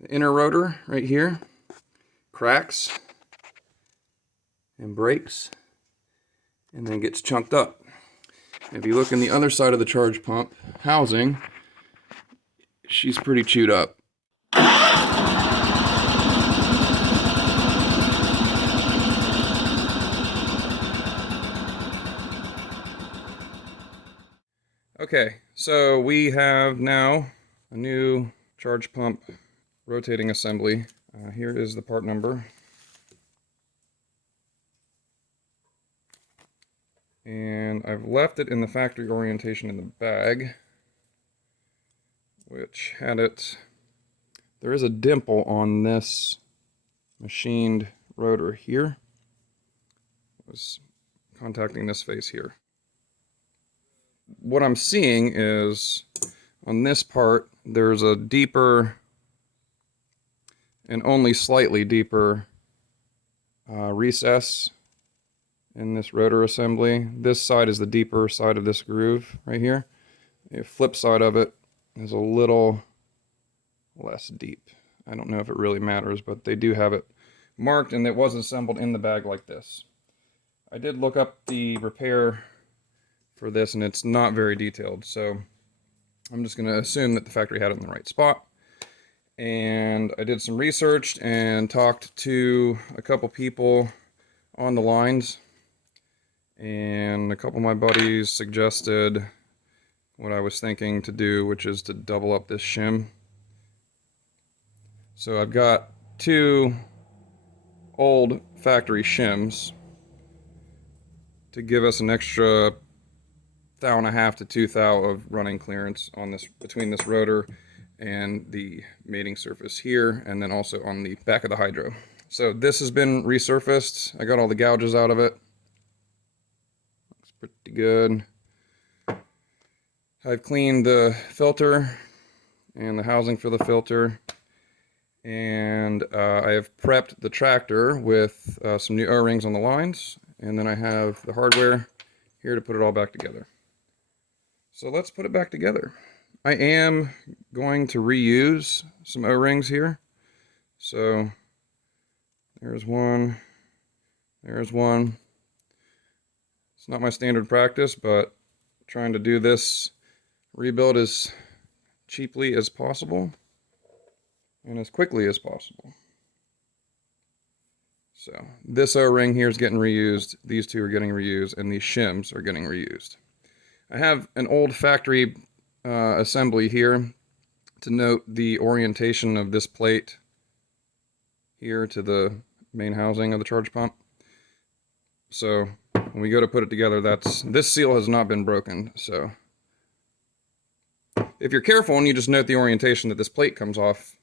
The inner rotor right here cracks and breaks and then gets chunked up. If you look in the other side of the charge pump housing, she's pretty chewed up. Okay, so we have now a new charge pump rotating assembly. Here is the part number. And I've left it in the factory orientation in the bag, which had it. There is a dimple on this machined rotor here. I was contacting this face here. What I'm seeing is on this part there's a deeper and only slightly deeper recess in this rotor assembly. This side is the deeper side of this groove right here. The flip side of it is a little less deep. I don't know if it really matters, but they do have it marked, and it was assembled in the bag like this. I did look up the repair for this, and it's not very detailed, so I'm just going to assume that the factory had it in the right spot. And I did some research and talked to a couple people on the lines, and a couple of my buddies suggested what I was thinking to do, which is to double up this shim. So I've got two old factory shims to give us an extra 1.5 to 2 thou of running clearance on this, between this rotor and the mating surface here, and then also on the back of the hydro. So this has been resurfaced. I got all the gouges out of it. Looks pretty good. I've cleaned the filter and the housing for the filter, and I have prepped the tractor with some new O-rings on the lines, and then I have the hardware here to put it all back together. So let's put it back together. I am going to reuse some O-rings here. So there's one, there's one. It's not my standard practice, but trying to do this rebuild as cheaply as possible and as quickly as possible. So this O-ring here is getting reused, these two are getting reused, and these shims are getting reused. I have an old factory assembly here to note the orientation of this plate here to the main housing of the charge pump. So when we go to put it together, this seal has not been broken. So if you're careful and you just note the orientation that this plate comes off,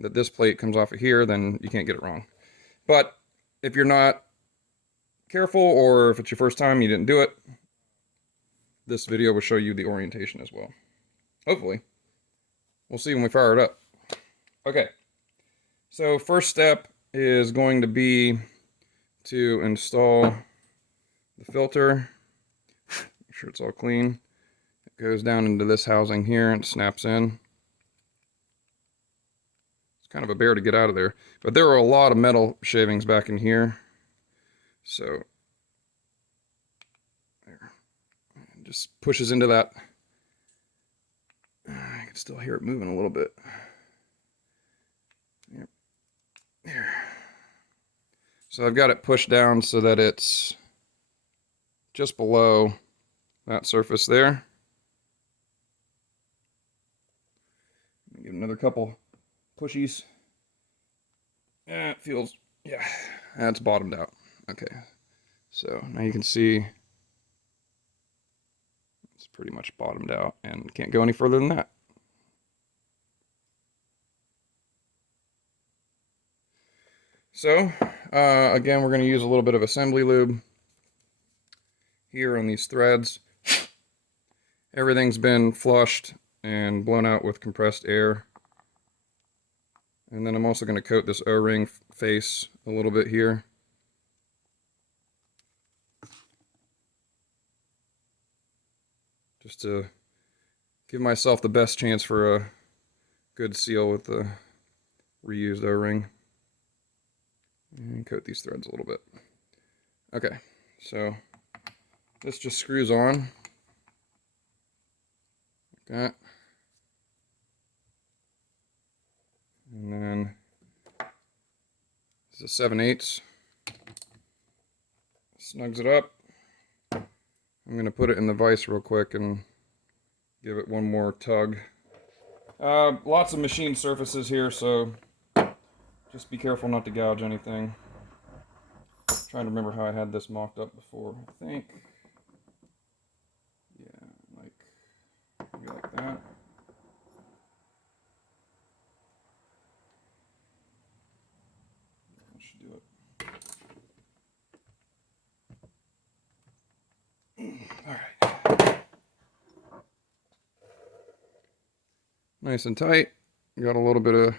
that this plate comes off of here, then you can't get it wrong. But if you're not careful, or if it's your first time, you didn't do it, this video will show you the orientation as well. Hopefully. We'll see when we fire it up. Okay. So first step is going to be to install the filter. Make sure it's all clean. It goes down into this housing here and snaps in. It's kind of a bear to get out of there. But there are a lot of metal shavings back in here. So there. It just pushes into that. I can still hear it moving a little bit. Yep. There. So I've got it pushed down so that it's just below that surface there. Give it another couple pushies. Yeah, it feels, yeah, that's bottomed out. Okay, so now you can see it's pretty much bottomed out and can't go any further than that. So, again, we're going to use a little bit of assembly lube here on these threads. Everything's been flushed and blown out with compressed air. And then I'm also going to coat this O-ring face a little bit here. Just to give myself the best chance for a good seal with the reused O-ring. And coat these threads a little bit. Okay, so this just screws on like that. And then this is a 7/8. Snugs it up. I'm going to put it in the vise real quick and give it one more tug. Lots of machined surfaces here, so just be careful not to gouge anything. Trying to remember how I had this mocked up before. I think, yeah, maybe like that. That should do it. All right. Nice and tight. Got a little bit of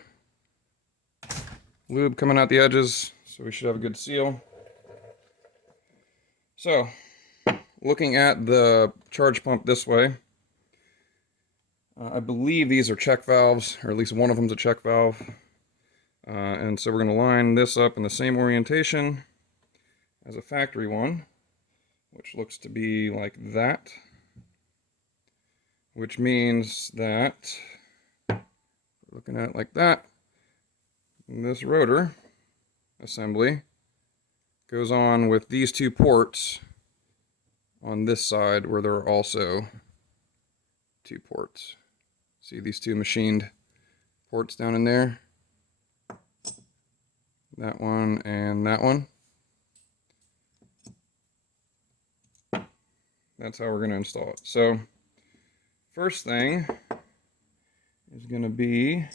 lube coming out the edges, so we should have a good seal. So, looking at the charge pump this way, I believe these are check valves, or at least one of them's a check valve. And so we're going to line this up in the same orientation as a factory one, which looks to be like that. Which means that, looking at it like that, this rotor assembly goes on with these two ports on this side where there are also two ports. See these two machined ports down in there? That one and that one. That's how we're going to install it. So, first thing is going to be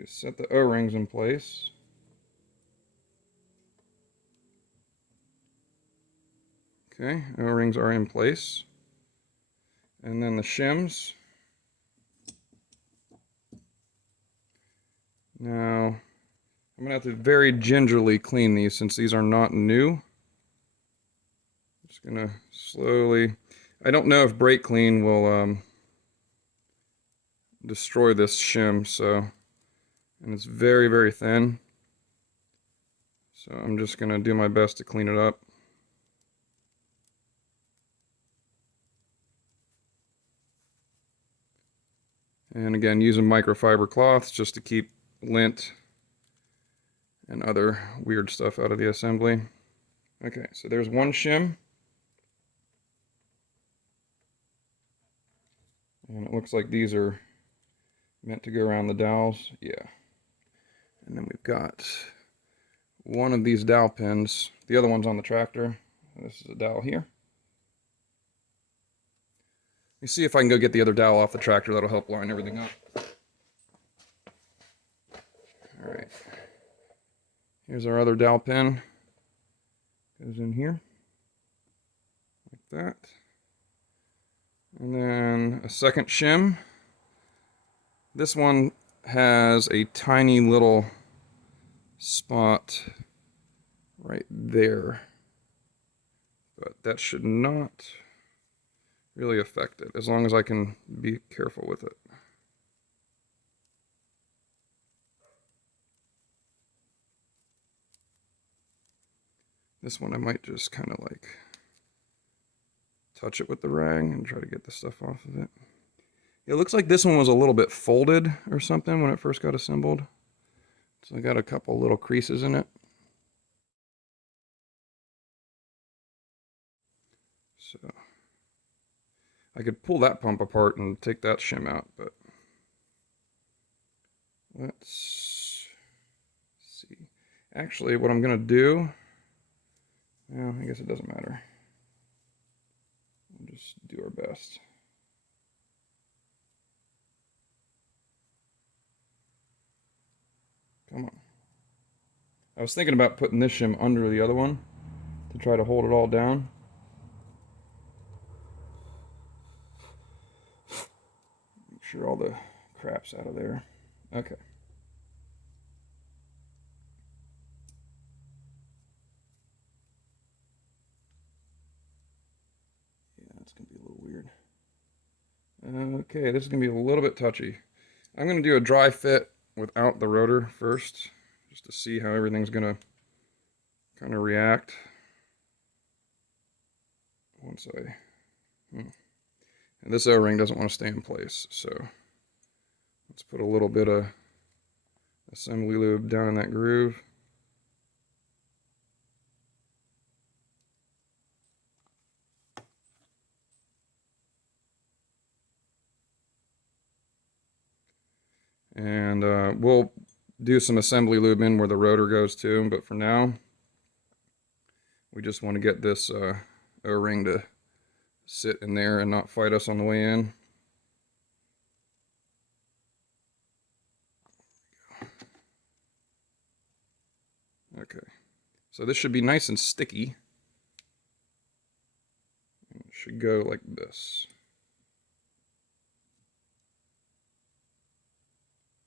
to set the O-rings in place. Okay, O-rings are in place. And then the shims. Now, I'm going to have to very gingerly clean these since these are not new. Just going to slowly, I don't know if brake clean will destroy this shim, so, and it's very, very thin. So I'm just going to do my best to clean it up. And again, using microfiber cloths just to keep lint and other weird stuff out of the assembly. Okay, so there's one shim. And it looks like these are meant to go around the dowels. Yeah. And then we've got one of these dowel pins. The other one's on the tractor. This is a dowel here. Let me see if I can go get the other dowel off the tractor. That'll help line everything up. All right. Here's our other dowel pin. Goes in here. Like that. And then a second shim. This one has a tiny little spot right there. But that should not really affect it, as long as I can be careful with it. This one I might just kind of like touch it with the rag and try to get the stuff off of it. It looks like this one was a little bit folded or something when it first got assembled. So I got a couple little creases in it. So I could pull that pump apart and take that shim out, but let's see. Actually, what I'm going to do, well, I guess it doesn't matter. We'll just do our best. Come on. I was thinking about putting this shim under the other one to try to hold it all down. Make sure all the crap's out of there. Okay. That's going to be a little weird. Okay, this is going to be a little bit touchy. I'm going to do a dry fit without the rotor first, just to see how everything's going to kind of react. Once and this O-ring doesn't want to stay in place, so let's put a little bit of assembly lube down in that groove. And we'll do some assembly lube in where the rotor goes too, but for now, we just want to get this O-ring to sit in there and not fight us on the way in. Okay, so this should be nice and sticky. It should go like this.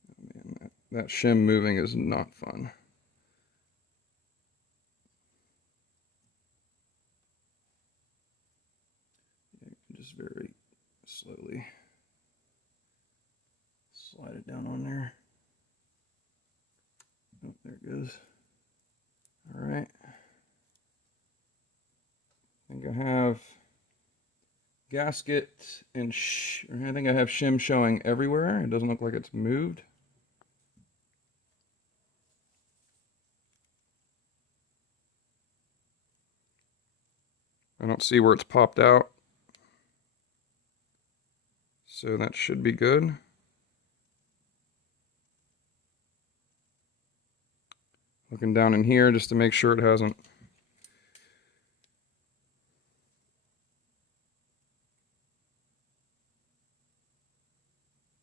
Oh man, that shim moving is not fun. Just very slowly slide it down on there. Oh, there it goes. All right. I think I have gasket and I think I have shim showing everywhere. It doesn't look like it's moved. I don't see where it's popped out. So that should be good. Looking down in here just to make sure it hasn't.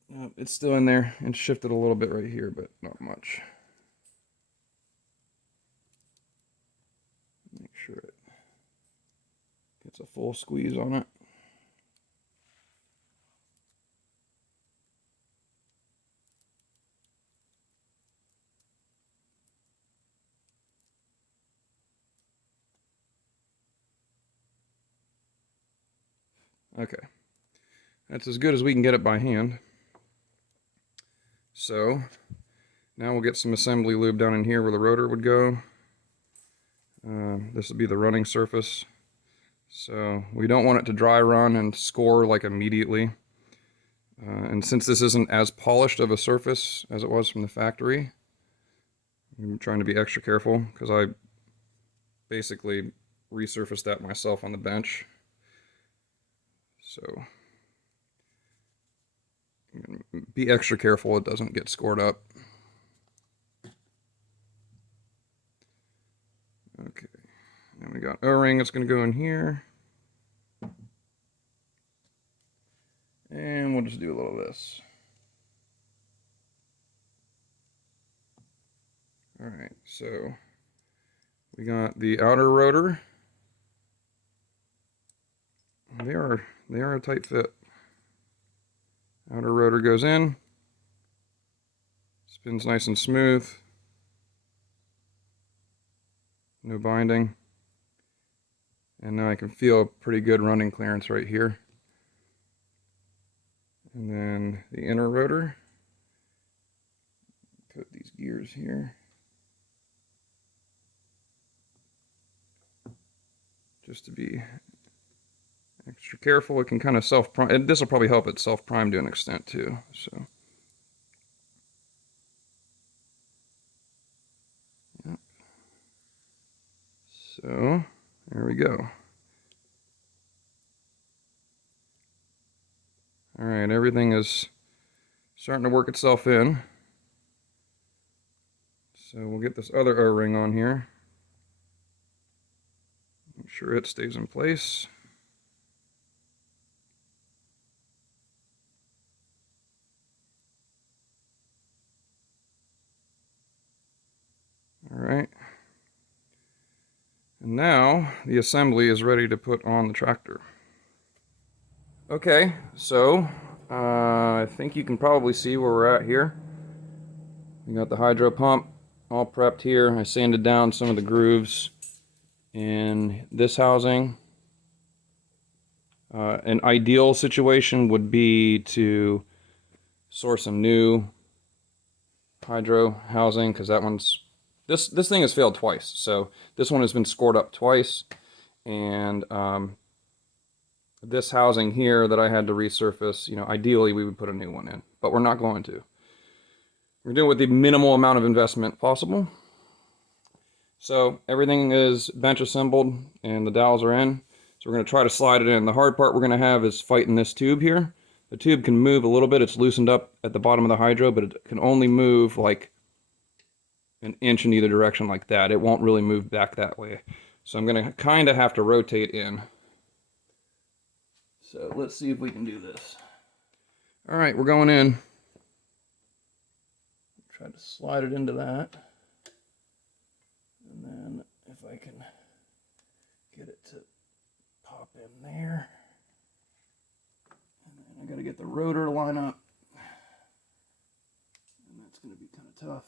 Nope, it's still in there. It's shifted a little bit right here, but not much. Make sure it gets a full squeeze on it. Okay, that's as good as we can get it by hand. So now we'll get some assembly lube down in here where the rotor would go. This will be the running surface. So we don't want it to dry run and score like immediately. And since this isn't as polished of a surface as it was from the factory, I'm trying to be extra careful because I basically resurfaced that myself on the bench. So be extra careful it doesn't get scored up. Okay, now we got O-ring that's going to go in here. And we'll just do a little of this. Alright, so we got the outer rotor. They are a tight fit. Outer rotor goes in, spins nice and smooth, no binding, and now I can feel a pretty good running clearance right here. And then the inner rotor, put these gears here, just to be extra careful. It can kind of self-prime, and this will probably help it self-prime to an extent too. So, yep. So there we go. All right, everything is starting to work itself in. So we'll get this other O-ring on here. Make sure it stays in place. All right. And now the assembly is ready to put on the tractor. Okay, so I think you can probably see where we're at here. We got the hydro pump all prepped here. I sanded down some of the grooves in this housing. An ideal situation would be to source a new hydro housing, because that one's this thing has failed twice. So this one has been scored up twice, and this housing here that I had to resurface, you know, ideally we would put a new one in, but we're not going to. We're doing it with the minimal amount of investment possible. So everything is bench assembled and the dowels are in. So we're going to try to slide it in. The hard part we're going to have is fighting this tube here. The tube can move a little bit. It's loosened up at the bottom of the hydro, but it can only move like an inch in either direction like that. It won't really move back that way. So I'm going to kind of have to rotate in. So let's see if we can do this. All right, we're going in. Try to slide it into that. And then if I can get it to pop in there. And then I got to get the rotor to line up. And that's going to be kind of tough.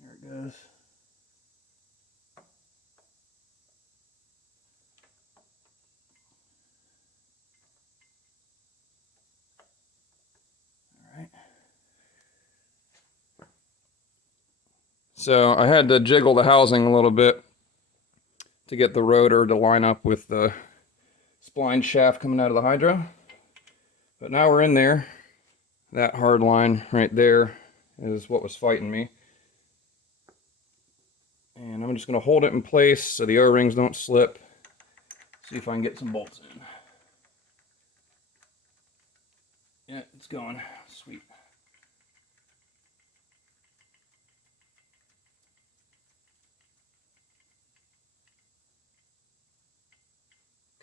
There it goes. So I had to jiggle the housing a little bit to get the rotor to line up with the spline shaft coming out of the hydro. But now we're in there. That hard line right there is what was fighting me. And I'm just going to hold it in place so the O-rings don't slip. See if I can get some bolts in. Yeah, it's going. Sweet.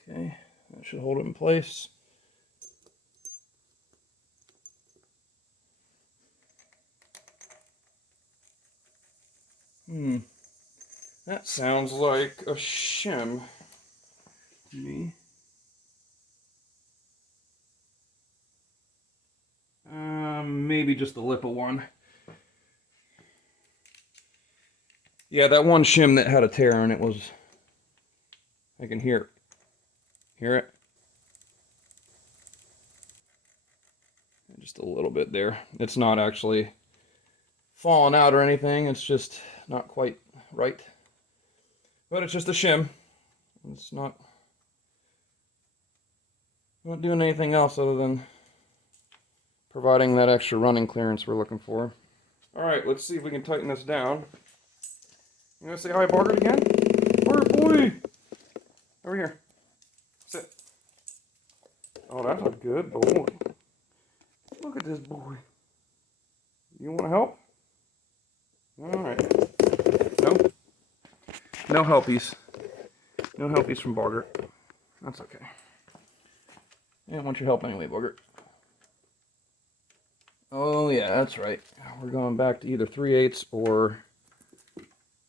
Okay, that should hold it in place. That sounds like a shim to me. Maybe just the lip of one. Yeah, that one shim that had a tear in it was... I can hear it. Hear it? Just a little bit there. It's not actually falling out or anything. It's just not quite right. But it's just a shim. It's not doing anything else other than providing that extra running clearance we're looking for. Alright, let's see if we can tighten this down. You gonna say hi, Bargert, again? Bargert, boy! Over here. Sit. Oh, that's a good boy. Look at this boy. You want to help? Alright. No? No helpies. No helpies from Bargert. That's okay. I don't want your help anyway, Bargert. Oh yeah, that's right. We're going back to either 3/8 or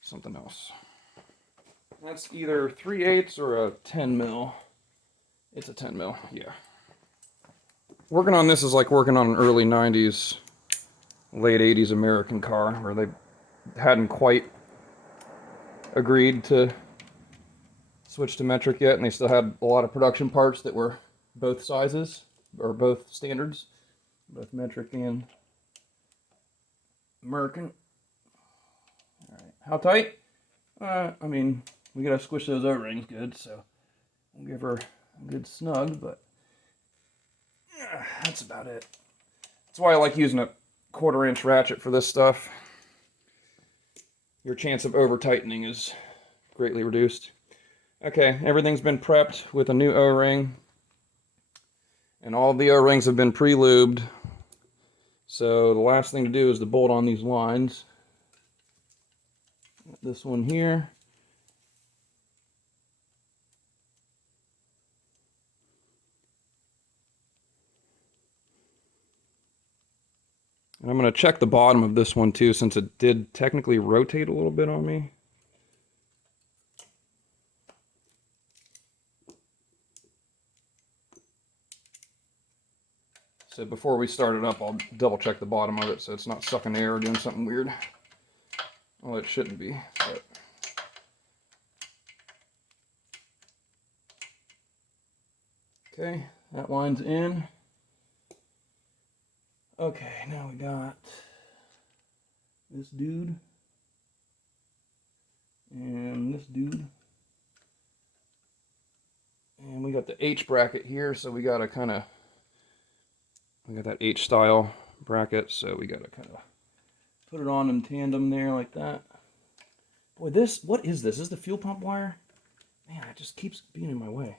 something else. That's either 3/8 or a 10 mil. It's a 10 mil, yeah. Working on this is like working on an early 90s, late 80s American car where they hadn't quite agreed to switch to metric yet, and they still had a lot of production parts that were both sizes, or both standards, both metric and American. Alright, how tight? I mean, we gotta squish those O-rings good, so we'll give her a good snug, but yeah, that's about it. That's why I like using a 1/4-inch ratchet for this stuff. Your chance of over-tightening is greatly reduced. Okay, everything's been prepped with a new O-ring, and all the O-rings have been pre-lubed. So the last thing to do is to bolt on these lines. This one here. And I'm going to check the bottom of this one too, since it did technically rotate a little bit on me. So before we start it up, I'll double check the bottom of it so it's not sucking air or doing something weird. Well, it shouldn't be, but Okay, that line's in. Okay, now we got this dude and this dude. And we got the H bracket here, so we got that H style bracket, so we gotta kind of put it on in tandem there like that. Boy, what is this? Is this the fuel pump wire? Man, it just keeps being in my way.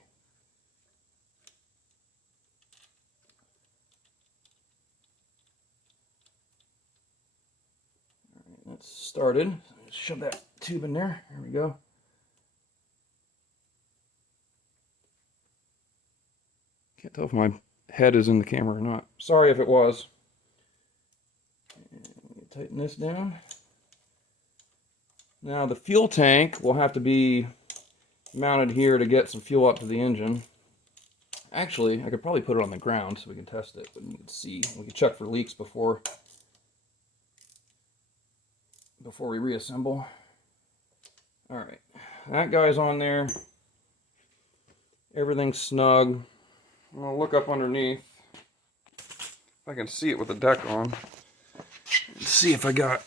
All right, that's started. Let's shove that tube in there. There we go. Can't tell if my head is in the camera or not. Sorry if it was. And tighten this down. Now the fuel tank will have to be mounted here to get some fuel up to the engine. Actually, I could probably put it on the ground so we can test it, but we can see. We can check for leaks before we reassemble. All right, that guy's on there. Everything's snug. I'm gonna look up underneath if I can see it with the deck on. Let's see if I got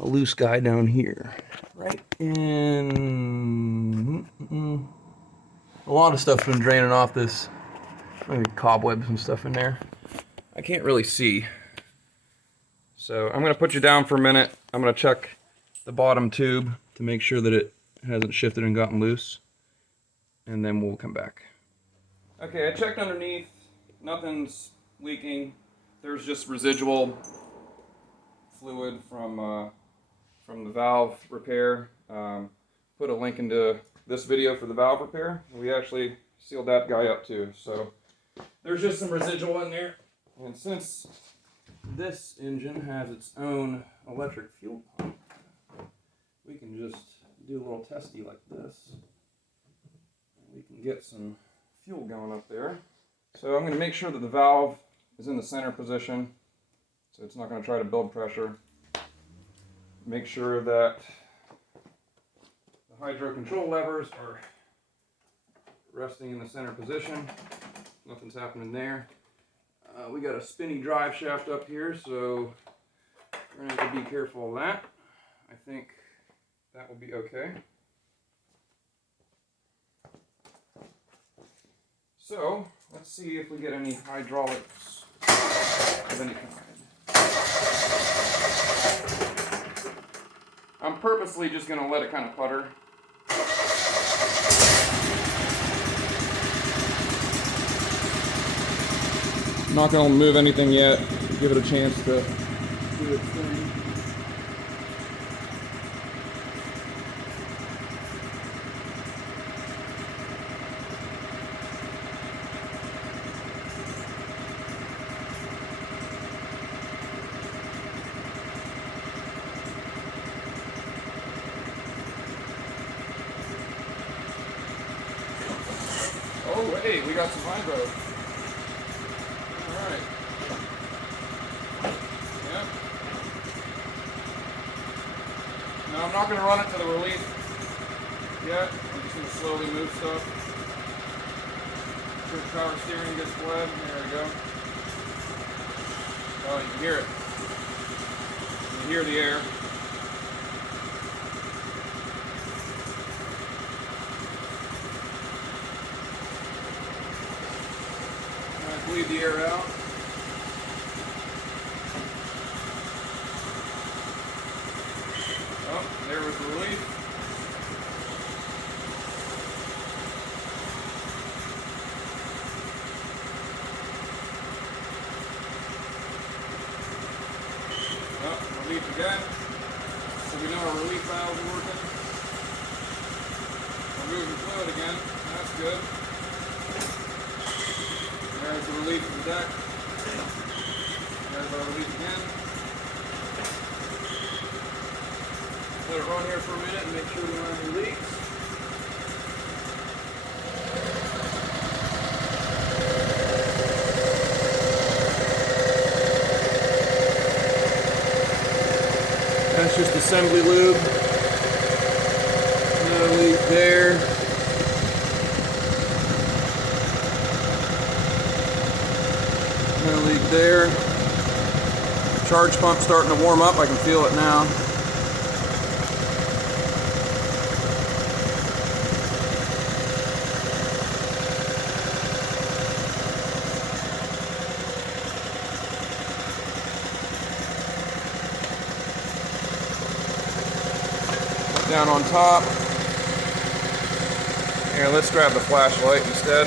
a loose guy down here. Right in. A lot of stuff's been draining off this. Maybe cobwebs and stuff in there. I can't really see. So I'm going to put you down for a minute. I'm going to check the bottom tube to make sure that it hasn't shifted and gotten loose. And then we'll come back. Okay, I checked underneath. Nothing's leaking. There's just residual fluid from the valve repair. Put a link into this video for the valve repair. We actually sealed that guy up too. So there's just some residual in there. And since this engine has its own electric fuel pump, we can just do a little testy like this. We can get some fuel going up there. So I'm going to make sure that the valve is in the center position, so it's not going to try to build pressure. Make sure that the hydro control levers are resting in the center position. Nothing's happening there. We got a spinny drive shaft up here, so we're going to have to be careful of that. I think that will be okay. So let's see if we get any hydraulics of any kind. I'm purposely just going to let it kind of putter. I'm not going to move anything yet. Give it a chance to do its thing. Oh, hey, we got some hydro. All right. Yep. Now I'm not going to run it to the relief yet. I'm just going to slowly move stuff. Sure the power steering gets bled. There we go. Oh, you can hear it. You can hear the air. Bleed the air out. Oh, there was the relief. Oh, relief again. So we know our relief valves are working. We're moving fluid again. That's good. There's the relief of the deck. There's our relief again. Let it run here for a minute and make sure we don't have any leaks. That's just assembly lube. No leak there. there. Charge pump starting to warm up. I can feel it now. Down on top. Here, let's grab the flashlight instead.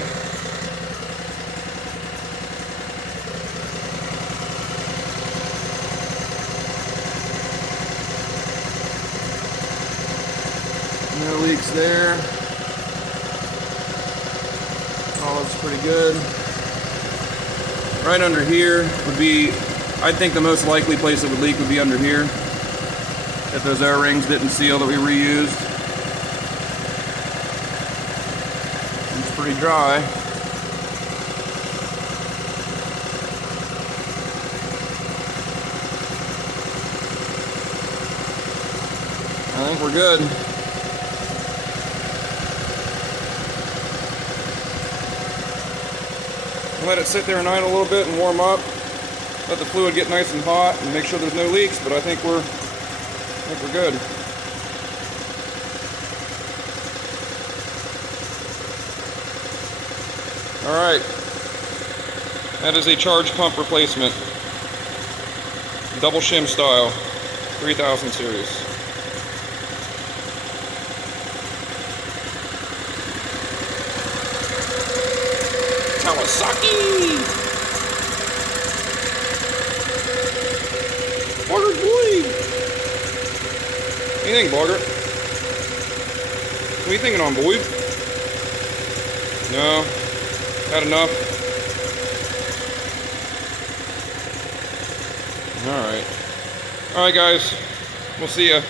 No leaks there. All looks pretty good. Right under here would be, I think the most likely place it would leak would be under here. If those air rings didn't seal that we reused. It's pretty dry. I think we're good. Let it sit there and idle a little bit and warm up. Let the fluid get nice and hot and make sure there's no leaks, but I think we're good. Alright. That is a charge pump replacement. Double shim style. 3000 series. Kawasaki! Water boy! What do you think, Bogart? What are you thinking on, boy? No? Had enough? Alright. Alright, guys. We'll see ya.